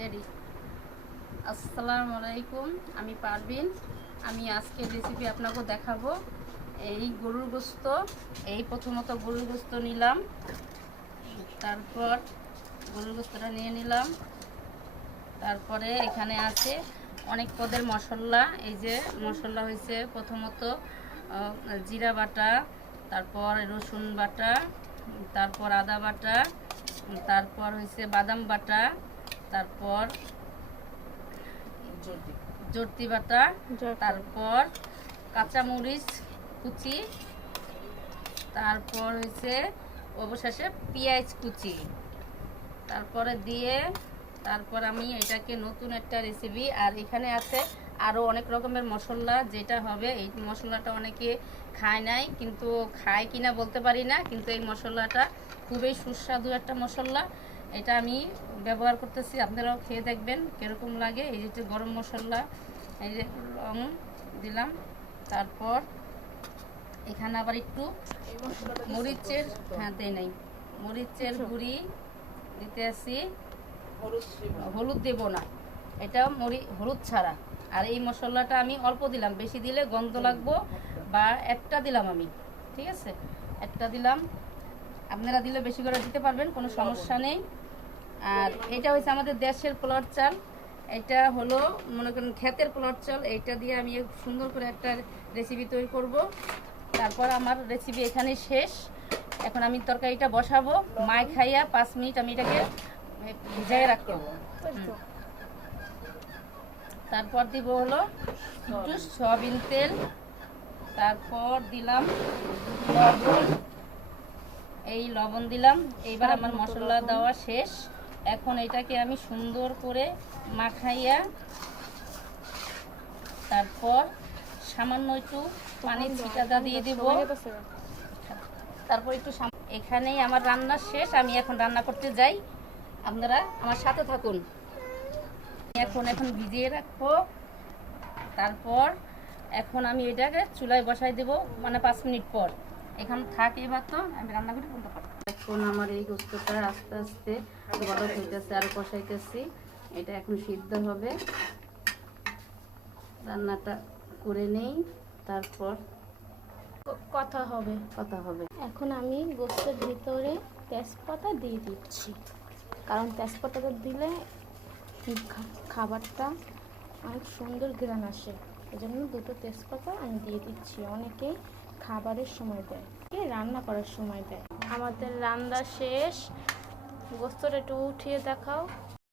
Ready. আসসালামু আলাইকুম, আমি পারভিন। আমি আজকে রেসিপি আপনাকে দেখাবো। এই গরুর গোস্ত, প্রথমত গরুর গোস্ত নিলাম, তারপর গরুর গোস্তটা নিয়ে নিলাম। তারপরে এখানে আছে অনেক পদের মশলা। এই যে মশলা হয়েছে প্রথমত জিরা বাটা, তারপর রসুন বাটা, তারপর আদা বাটা, তারপর হয়েছে বাদাম বাটা, তারপর জর্তি বাটা, তারপর কাঁচামরিচ কুচি, তারপর হয়েছে অবশেষে পেঁয়াজ কুচি। তারপরে দিয়ে তারপর আমি এটাকে নতুন একটা রেসিপি, আর এখানে আছে আরও অনেক রকমের মশলা, যেটা হবে এই মশলাটা অনেকে খায় নাই, কিন্তু খায় কিনা বলতে পারি না, কিন্তু এই মশলাটা খুবই সুস্বাদু একটা মশলা। এটা আমি ব্যবহার করতেছি, আপনারাও খেয়ে দেখবেন কীরকম লাগে। এই যে গরম মশলা, এই যে লং দিলাম, তারপর এখানে আবার একটু মরিচের দেয় নাই, মরিচের গুঁড়ি দিতে আসি। হলুদ দেব না, এটা হলুদ ছাড়া। আর এই মশলাটা আমি অল্প দিলাম, বেশি দিলে গন্ধ লাগবো, বা একটা দিলাম আমি, ঠিক আছে, একটা দিলাম। আপনারা দিলে বেশি করে দিতে পারবেন, কোনো সমস্যা নেই। আর এটা হচ্ছে আমাদের দেশের পোলার চাল, এটা হলো মনে করেন ক্ষেতের পোলার চাল। এইটা দিয়ে আমি সুন্দর করে একটা রেসিপি তৈরি করব। তারপর আমার রেসিপি এখানে শেষ। এখন আমি তরকারিটা বসাবো, মাই খাইয়া 5 মিনিট আমি এটাকে ভিজাই রাখতে হবে। তারপর দিব হলো একটু সয়াবিন তেল, তারপর দিলাম লবণ, এই লবণ দিলাম। এইবার আমার মশলা দেওয়া শেষ। এখন এটাকে আমি সুন্দর করে মাখাইয়া, তারপর সামান্য একটু পানি ছিটাটা দিয়ে দিব। তারপর একটু এখানেই আমার রান্না শেষ। আমি এখন রান্না করতে যাই, আপনারা আমার সাথে থাকুন। এখন ভিজিয়ে রাখবো। তারপর এখন আমি এটাকে চুলায় বসাই দেব, মানে 5 মিনিট পর। এখন থাক, এবার তো আমি রান্না করে বলতে পারবো। এখন আমার এই গোস্তটা আস্তে আস্তে বড় হইতেছে, আর কষাইতেছি। এটা এখন সিদ্ধ হবে, রান্নাটা করে নেই, তারপর কথা হবে। এখন আমি গোস্তের ভিতরে তেজপাতা দিয়ে দিচ্ছি, কারণ তেজপাতাটা দিলে খাবারটা অনেক সুন্দর ঘ্রাণ আসে। এজন্য দুটো তেজপাতা আমি দিয়ে দিচ্ছি। অনেকে খাবারের সময় দেয়, রান্না করার সময় দেয়। আমাদের রান্না শেষ, গোস্তটা একটু উঠিয়ে দেখাও।